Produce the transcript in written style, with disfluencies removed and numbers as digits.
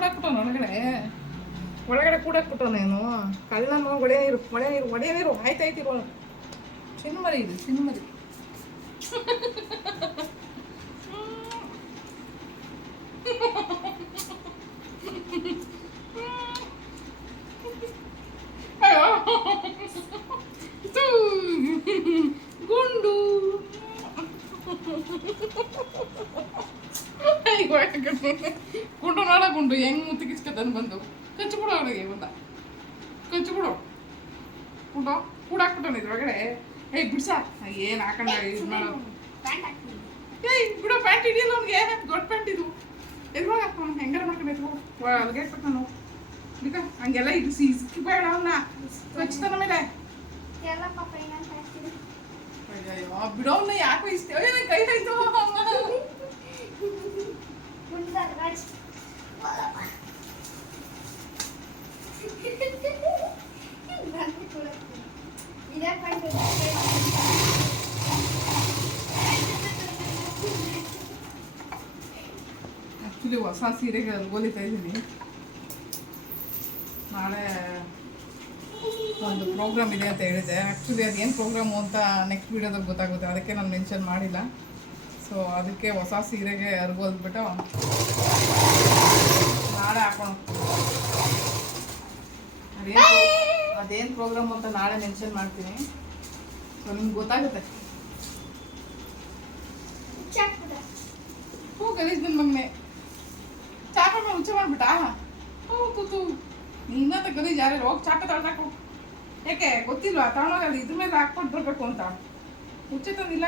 ಕೂಡಾಕ್ಬಿಟ್ಟವನು ಒಳಗಡೆ ಕೂಡಾಕ್ಬಿಟ್ಟವ ನೀನು ಕಳ್ಳನು. ಒಡೆ ನೀರು ಆಯ್ತಾಯ್ತಿರೋ ಚಿನ್ಮರಿ ಇದು ಚಿನ್ಮರಿ. ಅಯ್ಯೋ ಗುಂಡು ಗುಂಡು ನೋಡ ಗುಂಡು ಹೆಂಗ್ ಮುತ್ತಿ ಕಿಚ್ಕತನ್ ಬಂದು ಕಚ್ಚು ಬಿಡು ಅವನಿಗೆ ಬಂದ ಕಚ್ಚು ಬಿಡು ಗುಂಡು ಕೂಡಾಕ್ಬಿಟ್ಟವನು ಇದ್ರೊಳಗಡೆ. ಏಯ್ ಬಿಡ್ಸ ಏನು ಹಾಕೊಂಡ ಇದು ಮಾಡೋ. ಏಯ್ ಬಿಡೋ ಪ್ಯಾಂಟ್ ಹಿಡಿಯಲ್ಲ ಅವ್ನಿಗೆ ದೊಡ್ಡ ಪ್ಯಾಂಟ್ ಇದು ಎದ್ರುವಾಗ ಹಾಕೊಂಡು ಹೆಂಗಾರ ಮಾಡ್ಕೊಂಡು ಅಲ್ಲಿಗೆ ಹಾಕ್ಬೇಕು ನಾನು ಬಿಕ ಹಂಗೆಲ್ಲ ಇದು ಬೇಡ ಅವನ್ನ ಕಚ್ತಾನ ಮೇಲೆ. ಅಯ್ಯೋ ಬಿಡೋನ್ನ ಯಾಕೆ ಇಸ್ತೇವೆ ನನ್ನ ಕೈ ಆಯ್ತು. ಆ್ಯಕ್ಚುಲಿ ಹೊಸ ಸೀರೆಗೆ ಹೊಲಿತಾ ಇದ್ದೀನಿ. ನಾಳೆ ಒಂದು ಪ್ರೋಗ್ರಾಮ್ ಇದೆ ಅಂತ ಹೇಳಿದೆ. ಆ್ಯಕ್ಚುಲಿ ಅದೇನು ಪ್ರೋಗ್ರಾಮು ಅಂತ ನೆಕ್ಸ್ಟ್ ವೀಡಿಯೋದಲ್ಲಿ ಗೊತ್ತಾಗುತ್ತೆ, ಅದಕ್ಕೆ ನಾನು ಮೆನ್ಷನ್ ಮಾಡಿಲ್ಲ. ಸೊ ಅದಕ್ಕೆ ಹೊಸ ಸೀರೆಗೆ ಅರ್ಗೋದ್ಬಿಟ್ಟು ನಾಳೆ ಹಾಕೋಣ. ಅದೇನು ಪ್ರೋಗ್ರಾಮ್ ಅಂತ ನಾಳೆ ಮೆನ್ಷನ್ ಮಾಡ್ತೀನಿ. ಸೊ ನಿಮ್ಗೆ ಗೊತ್ತಾಗುತ್ತೆ. ಹೂ ಗಲೀಜ್ ನನ್ನ ಮಗನೆ ಚಾಪೆ ಮೇಲೆ ಹುಚ್ಚ ಮಾಡ್ಬಿಟ್ಟಾ. ಹೌದು ಇನ್ನಂತ ಗಲೀಜ್ ಯಾರು ಹೋಗಿ ಚಾಪೆ ತಗೊಳಕು. ಯಾಕೆ ಗೊತ್ತಿಲ್ವಾ ತಗೊಂಡೋಗಲ್ಲಿ ಇದ್ರ ಮೇಲೆ ಹಾಕ್ಕೊಂಡು ಬರಬೇಕು ಅಂತ ಹುಚ್ಚೆ ತಂದಿಲ್ಲ.